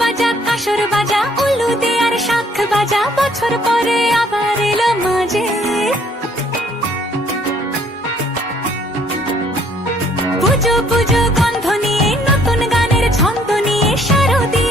বাজা কাসর বাজা উলু দে আর শাখ বাজা, বছর পরে আবার এলো মাঝে। পুজো পুজো গন্ধ নিয়ে নতুন গানের ছন্দ নিয়ে শারদীয়